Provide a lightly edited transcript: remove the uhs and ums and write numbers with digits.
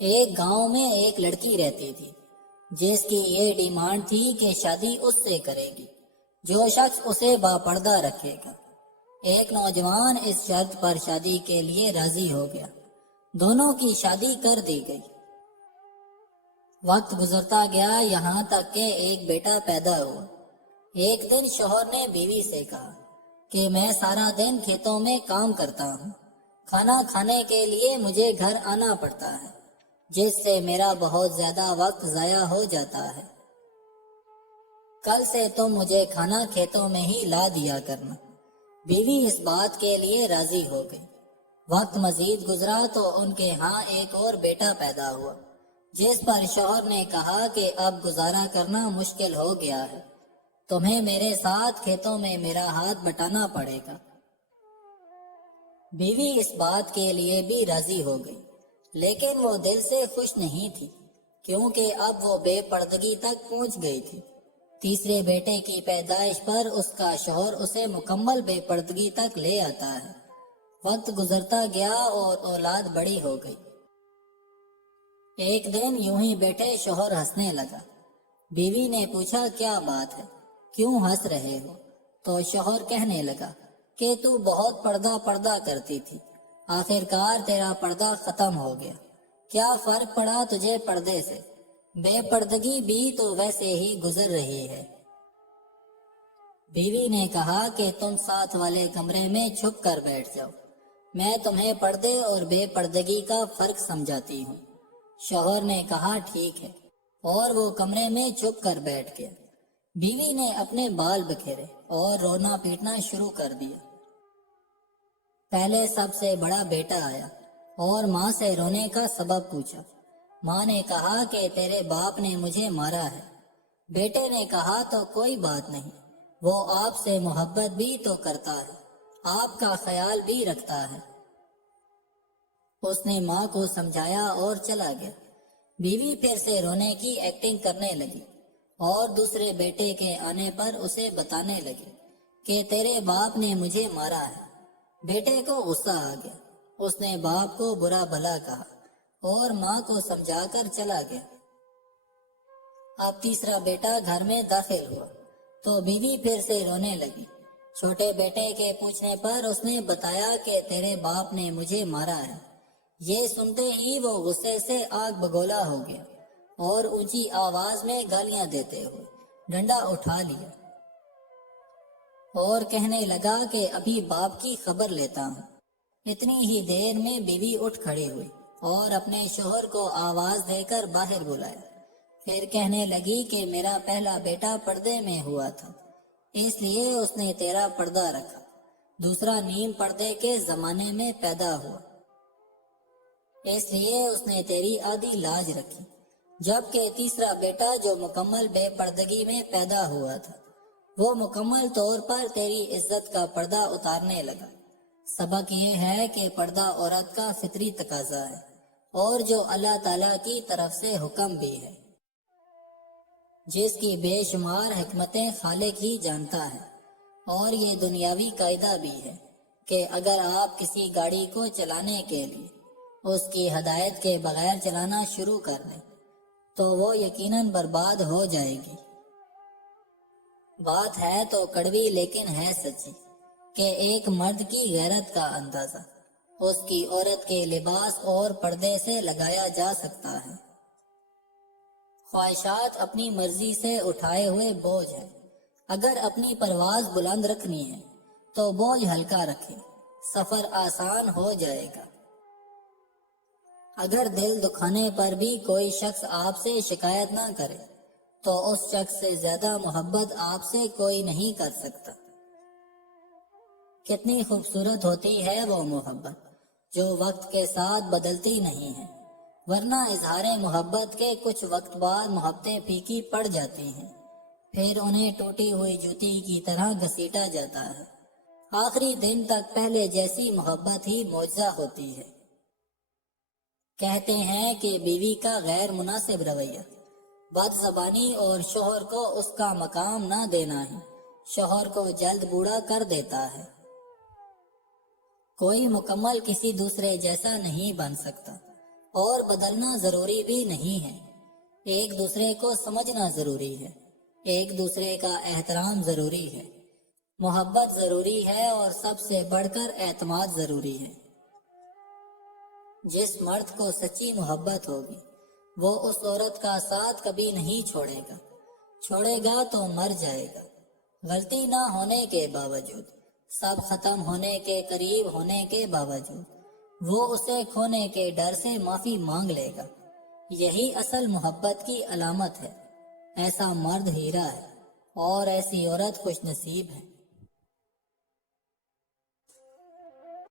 ایک گاؤں میں ایک لڑکی رہتی تھی جس کی یہ ڈیمانڈ تھی کہ شادی اس سے کرے گی جو شخص اسے باپردہ رکھے گا۔ ایک نوجوان اس شرط پر شادی کے لیے راضی ہو گیا۔ دونوں کی شادی کر دی گئی۔ وقت گزرتا گیا یہاں تک کہ ایک بیٹا پیدا ہوا۔ ایک دن شوہر نے بیوی سے کہا کہ میں سارا دن کھیتوں میں کام کرتا ہوں، کھانا کھانے کے لیے مجھے گھر آنا پڑتا ہے، جس سے میرا بہت زیادہ وقت ضائع ہو جاتا ہے۔ کل سے تم مجھے کھانا کھیتوں میں ہی لا دیا کرنا۔ بیوی اس بات کے لیے راضی ہو گئی۔ وقت مزید گزرا تو ان کے ہاں ایک اور بیٹا پیدا ہوا، جس پر شوہر نے کہا کہ اب گزارا کرنا مشکل ہو گیا ہے، تمہیں میرے ساتھ کھیتوں میں میرا ہاتھ بٹانا پڑے گا۔ بیوی اس بات کے لیے بھی راضی ہو گئی، لیکن وہ دل سے خوش نہیں تھی، کیونکہ اب وہ بے پردگی تک پہنچ گئی تھی۔ تیسرے بیٹے کی پیدائش پر اس کا شوہر اسے مکمل بے پردگی تک لے آتا ہے۔ وقت گزرتا گیا اور اولاد بڑی ہو گئی۔ ایک دن یوں ہی بیٹھے شوہر ہنسنے لگا۔ بیوی نے پوچھا کیا بات ہے، کیوں ہنس رہے ہو؟ تو شوہر کہنے لگا کہ تو بہت پردہ کرتی تھی، آخر کار تیرا پردہ ختم ہو گیا، کیا فرق پڑا تجھے پردے سے؟ بے پردگی بھی تو ویسے ہی گزر رہی ہے۔ بیوی نے کہا کہ تم ساتھ والے کمرے میں چھپ کر بیٹھ جاؤ، میں تمہیں پردے اور بے پردگی کا فرق سمجھاتی ہوں۔ شوہر نے کہا ٹھیک ہے، اور وہ کمرے میں چھپ کر بیٹھ گیا۔ بیوی نے اپنے بال بکھیرے اور رونا پیٹنا شروع کر دیا۔ پہلے سب سے بڑا بیٹا آیا اور ماں سے رونے کا سبب پوچھا۔ ماں نے کہا کہ تیرے باپ نے مجھے مارا ہے۔ بیٹے نے کہا تو کوئی بات نہیں، وہ آپ سے محبت بھی تو کرتا ہے، آپ کا خیال بھی رکھتا ہے۔ اس نے ماں کو سمجھایا اور چلا گیا۔ بیوی پھر سے رونے کی ایکٹنگ کرنے لگی اور دوسرے بیٹے کے آنے پر اسے بتانے لگی کہ تیرے باپ نے مجھے مارا ہے۔ بیٹے کو غصہ آ گیا، اس نے باپ کو برا بھلا کہا اور ماں کو سمجھا کر چلا گیا۔ اب تیسرا بیٹا گھر میں داخل ہوا تو بیوی پھر سے رونے لگی۔ چھوٹے بیٹے کے پوچھنے پر اس نے بتایا کہ تیرے باپ نے مجھے مارا ہے۔ یہ سنتے ہی وہ غصے سے آگ بگولا ہو گیا اور اونچی آواز میں گالیاں دیتے ہوئے ڈنڈا اٹھا لیا اور کہنے لگا کہ ابھی باپ کی خبر لیتا ہوں۔ اتنی ہی دیر میں بیوی اٹھ کھڑی ہوئی اور اپنے شوہر کو آواز دے کر باہر بلایا۔ پھر کہنے لگی کہ میرا پہلا بیٹا پردے میں ہوا تھا، اس لیے اس نے تیرا پردہ رکھا، دوسرا نیم پردے کے زمانے میں پیدا ہوا، اس لیے اس نے تیری آدھی لاج رکھی، جبکہ تیسرا بیٹا جو مکمل بے پردگی میں پیدا ہوا تھا وہ مکمل طور پر تیری عزت کا پردہ اتارنے لگا۔ سبق یہ ہے کہ پردہ عورت کا فطری تقاضا ہے اور جو اللہ تعالیٰ کی طرف سے حکم بھی ہے، جس کی بے شمار حکمتیں خالق ہی جانتا ہے۔ اور یہ دنیاوی قاعدہ بھی ہے کہ اگر آپ کسی گاڑی کو چلانے کے لیے اس کی ہدایت کے بغیر چلانا شروع کر دیں تو وہ یقیناً برباد ہو جائے گی۔ بات ہے تو کڑوی لیکن ہے سچی کہ ایک مرد کی غیرت کا اندازہ اس کی عورت کے لباس اور پردے سے لگایا جا سکتا ہے۔ خواہشات اپنی مرضی سے اٹھائے ہوئے بوجھ ہے، اگر اپنی پرواز بلند رکھنی ہے تو بوجھ ہلکا رکھیں، سفر آسان ہو جائے گا۔ اگر دل دکھانے پر بھی کوئی شخص آپ سے شکایت نہ کرے تو اس شخص سے زیادہ محبت آپ سے کوئی نہیں کر سکتا۔ کتنی خوبصورت ہوتی ہے وہ محبت جو وقت کے ساتھ بدلتی نہیں ہے، ورنہ اظہار محبت کے کچھ وقت بعد محبتیں پھیکی پڑ جاتی ہیں، پھر انہیں ٹوٹی ہوئی جوتی کی طرح گھسیٹا جاتا ہے، آخری دن تک پہلے جیسی محبت ہی معجزہ ہوتی ہے۔ کہتے ہیں کہ بیوی کا غیر مناسب رویہ، بد زبانی اور شوہر کو اس کا مقام نہ دینا ہی شوہر کو جلد بوڑھا کر دیتا ہے۔ کوئی مکمل کسی دوسرے جیسا نہیں بن سکتا، اور بدلنا ضروری بھی نہیں ہے۔ ایک دوسرے کو سمجھنا ضروری ہے، ایک دوسرے کا احترام ضروری ہے، محبت ضروری ہے، اور سب سے بڑھ کر اعتماد ضروری ہے۔ جس مرد کو سچی محبت ہوگی وہ اس عورت کا ساتھ کبھی نہیں چھوڑے گا، چھوڑے گا تو مر جائے گا۔ غلطی نہ ہونے کے باوجود، سب ختم ہونے کے قریب ہونے کے باوجود، وہ اسے کھونے کے ڈر سے معافی مانگ لے گا۔ یہی اصل محبت کی علامت ہے۔ ایسا مرد ہیرا ہے اور ایسی عورت خوش نصیب ہے۔